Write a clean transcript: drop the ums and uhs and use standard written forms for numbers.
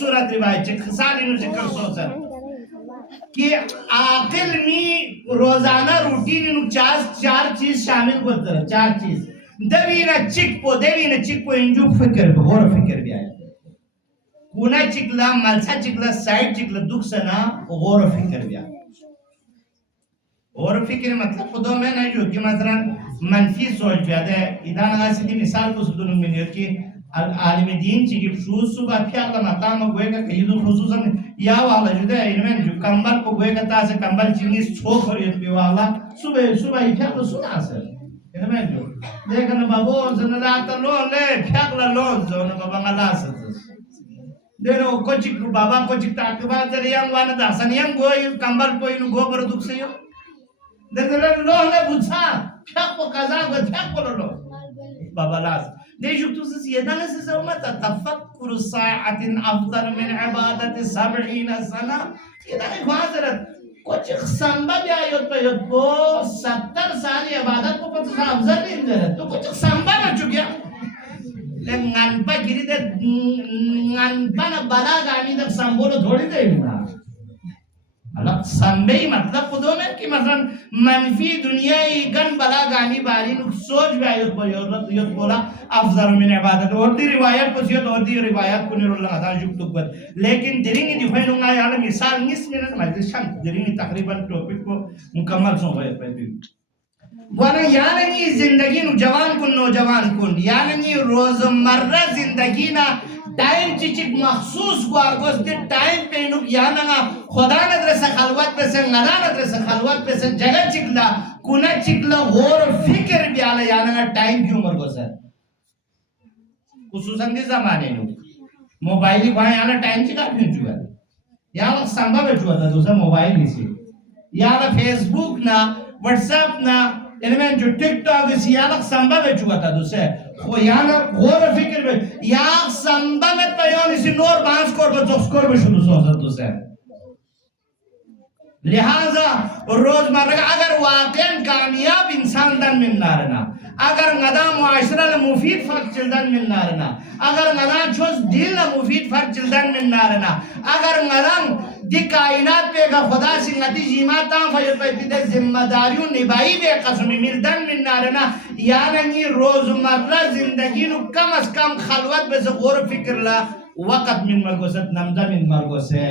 صورت روایت چھ خصال انو ذکر سوزن کہ عاقل می روزانہ روٹین انو چار چیز شامل کرتا چار چیز دوینا چک پو انجو فکر بھی غور فکر بھی آئے کونا چکلا ملسا چکلا سائٹ چکلا دکھ سنا غور فکر بھی آئے غور فکر مطلب خودو میں نہیں جو کہ مثلا منفی سوچ بھی آدھے ادھانا گا سیدھی مثال کو سدھنوں میں نیت کی عالم دین چکی شروع صبح پھر اللہ مقام گوئے گا کہ خصوصا یا والا جو دے انہیں جو کمبل کو گوئے گا تاسے کمبل چنگی چھوک ہو رہی ہے والا صبح ہی پھر تو سنا سر انہیں جو لیکن بابو زندہ لون لے پھر لون زون بابا ملا ستس دیرو کوچک بابا کوچک تاکبا در یم وانا داسن یم گوئی کمبل پوئی نو گو برو دکھ سیو دیکھتے لون لے بچھا پھر کو قضا گو پھر کو لون بابا لاس دیشو تو سے یہ دانے سے سومتا تفکر ساعت افضل من عبادت 70 سنہ یہ دانے کو حضرت کچھ سنبا بھی آیوت پہ یوت کو 70 سالی عبادت کو پتہ افضل نہیں دے تو کچھ سنبا نہ چکیا لیکن نانپا گری دے نانپا نا بلا گانی دے سنبولو تھوڑی دے گا سنبی مطلب خودو میں کہ مثلا منفی دنیای گن بلا گانی باری نو سوچ بھی آیت پہ یوت بولا افضل من عبادت اور دی روایت پسیت اور دی روایت کو نیر اللہ تعالی جب تک بد لیکن درینگی دیفائن ہوں گا یعنی مثال نیس میں نا مجلس شانت درینگی تقریباً ٹوپک کو مکمل سن غیر پیتی وانا یعنی زندگی نوجوان کن یعنی روزمرہ زندگی نا ٹائم چیچک مخصوص گوارگوز دی ٹائم پہ انو یعنی خدا ندر سے خلوت پہ سے غدا ندر سے خلوت پہ سے جگہ چکلا کنا چکلا غور فکر بھی آلا یعنی ٹائم کی عمر گوز ہے خصوصاً دی زمانے نو موبائلی وہاں یعنی ٹائم چکا بھی چکا یعنی سنبھا بھی چکا تھا دوسرا موبائل ہی سی یعنی فیس بک نا واٹس ایپ نا انہیں جو ٹک ٹاک اسی یعنی سنبھا بھی چکا تھا دوسرے یعنی غور فکر بھی یا سنبھا میں پیون اسی نور بانس کور بچ اسکور بھی شروع سوزت دوسرے لہذا روزمرہ اگر واقعاً کامیاب انسان دن من نارنا اگر ندا معاشرہ مفید فرق چلدن من نارنا اگر ندا چوز دل مفید فرق چلدن من نارنا اگر ندا دی کائنات پہ گا خدا سنگتی جیماتا فیت پہ پیدے ذمہ داریوں نبائی بے قسمی ملدن من نارنا یعنی روزمرہ زندگی نو کم از کم خلوت بے سے غور فکر لا وقت من مرگو ست نمدہ من مرگو سے